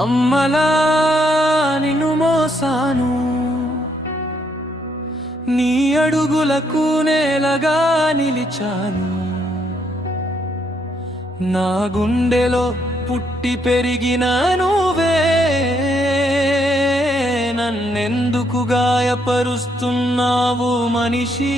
అమ్మలా నిన్ను మోసాను, నీ అడుగులకు నేలగా నిలిచాను. నా గుండెలో పుట్టి పెరిగిన నువ్వే నన్నెందుకు గాయపరుస్తున్నావు మనిషి?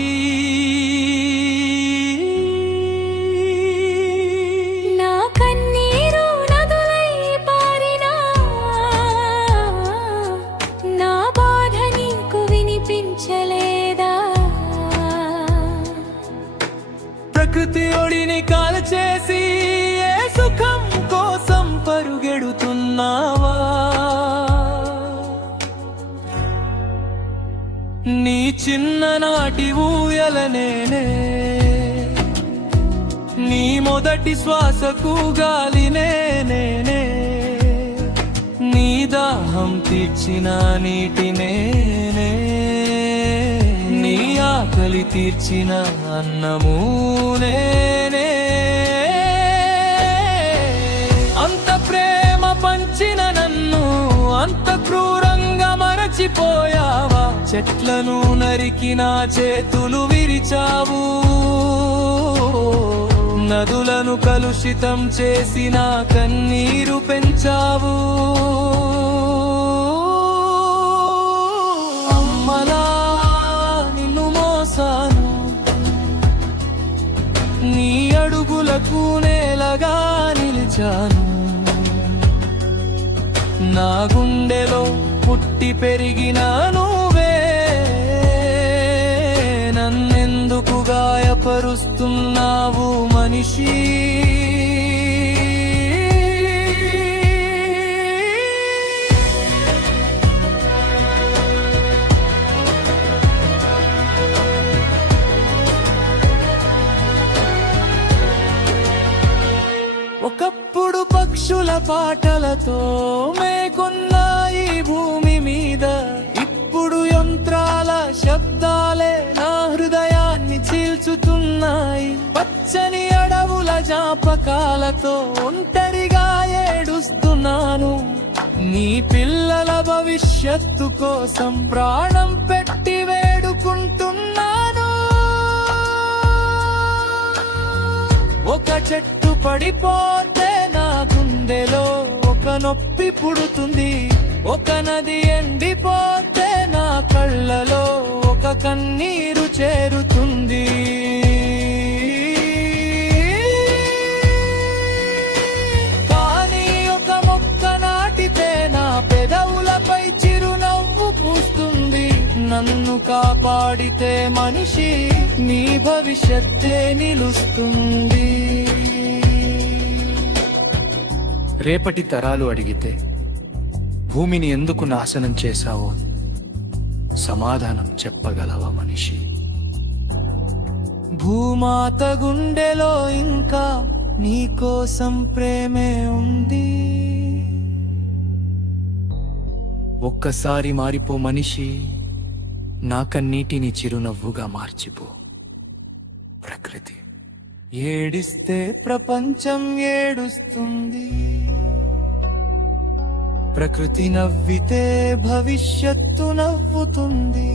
ప్రకృతి ఒడిని కాల్చేసి ఏ సుఖం కోసం పరుగెడుతున్నావా? నీ చిన్ననాటి ఊయలనేనే, నీ మొదటి శ్వాసకు గాలినే నేనే, నీ దాహం తీర్చిన నీటినే, నీ ఆకలి తీర్చిన అన్నము నేనే. అంత ప్రేమ పంచిన నన్ను అంత క్రూరంగా మరచిపోయావా? చెట్లను నరికిన చేతులు విరిచావు, నదులను కలుషితం చేసిన కన్నీరు పెంచావు. అమ్మలా నిన్ను మోసాను, నీ అడుగులకు నేలగా నిలిచాను. నా గుండెలో పుట్టి పెరిగిన నువ్వే నన్నెందుకు గాయపరుస్తున్నావు మనిషి? ఒకప్పుడు పక్షుల పాటలతో మేకున్న ఈ భూమి మీద, ఇప్పుడు యంత్రాల శబ్దాలే నా హృదయాన్ని చీల్చుతున్నాయి. పచ్చని అడవుల జ్ఞాపకాలతో ఒంటరిగా ఏడుస్తున్నాను. నీ పిల్లల భవిష్యత్తు కోసం ప్రాణం పెట్టి వేడుకుంటున్నాను. ఒక చెట్టు పడిపోతే నా గుండెలో ఒక నొప్పి పుడుతుంది. ఒక నది ఎండిపోతే నా కళ్ళలో ఒక కన్నీరు చేరుతుంది. కానీ ఒక మొక్క నాటితే నా పెదవులపై చిరునవ్వు పూస్తుంది. నన్ను కాపాడితే మనిషి, నీ భవిష్యత్తే నిలుస్తుంది. రేపటి తరాలు అడిగితే భూమిని ఎందుకు నాశనం చేశావో సమాధానం చెప్పగలవా మనిషి? భూమాత గుండెలో ఇంకా నీకోసం ప్రేమే ఉంది. ఒక్కసారి మారిపో మనిషి, నా కన్నీటిని చిరునవ్వుగా మార్చిపో. ప్రకృతి ఏడిస్తే ప్రపంచం ఏడుస్తుంది, ప్రకృతి నవ్వితే భవిష్యత్తు నవ్వుతుంది.